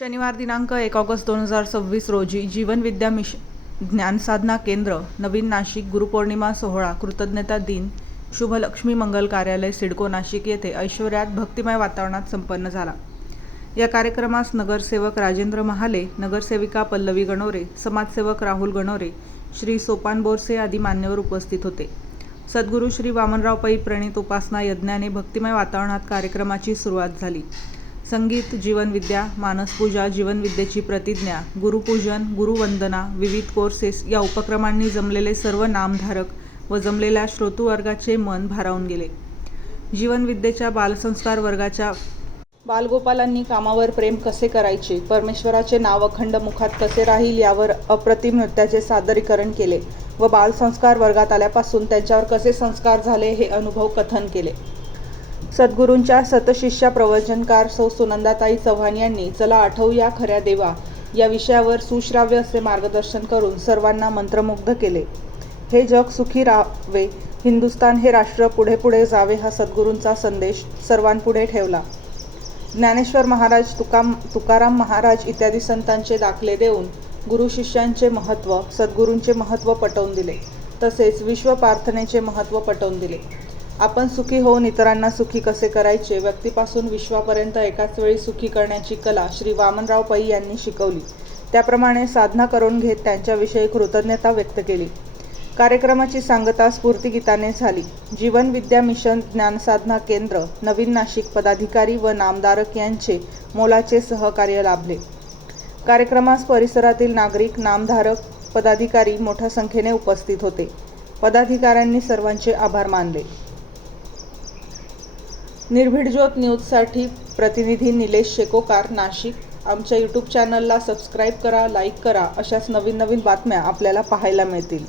शनिवार दिनांक 1 ऑगस्ट 2026 रोजी जीवन विद्या मिशन ज्ञानसाधना केंद्र नवीन नाशिक गुरुपौर्णिमा सोहळा कृतज्ञता दिन शुभलक्ष्मी मंगल कार्यालय सिडको नाशिक येथे ऐश्वर्यात भक्तिमय वातावरणात संपन्न झाला। या कार्यक्रमास नगरसेवक राजेंद्र महाले, नगरसेविका पल्लवी गणोरे, समाजसेवक राहुल गणोरे, श्री सोपान बोरसे आदी मान्यवर उपस्थित होते। सद्गुरू श्री वामनराव पै प्रणित उपासना यज्ञाने भक्तिमय वातावरणात कार्यक्रमाची सुरुवात झाली। संगीत, जीवनविद्या, मानसपूजा, जीवनविद्येची प्रतिज्ञा, गुरुपूजन, गुरुवंदना, विविध कोर्सेस या उपक्रमांनी जमलेले सर्व नामधारक व जमलेल्या श्रोतृवर्गाचे मन भारावून गेले। जीवनविद्येच्या बालसंस्कार वर्गाच्या बालगोपालांनी कामावर प्रेम कसे करायचे, परमेश्वराचे नाव अखंड मुखात कसे राहील यावर अप्रतिम नृत्याचे सादरीकरण केले व बालसंस्कार वर्गात आल्यापासून त्यांच्यावर कसे संस्कार झाले हे अनुभव कथन केले। सद्गुरूंच्या सतशिष्या प्रवचनकार सौ सुनंदाताई चव्हाण यांनी चला आठवूया खऱ्या देवा या विषयावर सुश्राव्य असे मार्गदर्शन करून सर्वांना मंत्रमुग्ध केले। हे जग सुखी राहावे, हिंदुस्थान हे राष्ट्र पुढे पुढे जावे हा सद्गुरूंचा संदेश सर्वांपुढे ठेवला। ज्ञानेश्वर महाराज, तुकाराम महाराज इत्यादी संतांचे दाखले देऊन गुरु शिष्यांचे महत्त्व, सद्गुरूंचे महत्त्व पटवून दिले। तसेच विश्व प्रार्थनेचे महत्त्व पटवून दिले। आपण सुखी होऊन इतरांना सुखी कसे करायचे, व्यक्तीपासून विश्वापर्यंत एकाच वेळी सुखी करण्याची कला श्री वामनराव पै यांनी शिकवली। त्याप्रमाणे साधना करून घेत त्यांच्याविषयी कृतज्ञता व्यक्त केली। कार्यक्रमाची सांगता स्फूर्तिगीताने झाली। जीवन विद्या मिशन ज्ञानसाधना केंद्र नवीन नाशिक पदाधिकारी व नामधारक यांचे मोलाचे सहकार्य लाभले। कार्यक्रमास परिसरातील नागरिक, नामधारक, पदाधिकारी मोठ्या संख्येने उपस्थित होते। पदाधिकाऱ्यांनी सर्वांचे आभार मानले। निर्भीड ज्योत न्यूजसाठी प्रतिनिधी निलेश शेकोकार, नाशिक। आमच्या यूट्यूब चॅनलला सबस्क्राईब करा, लाईक करा, अशाच नवीन बातम्या आपल्याला पाहायला मिळतील।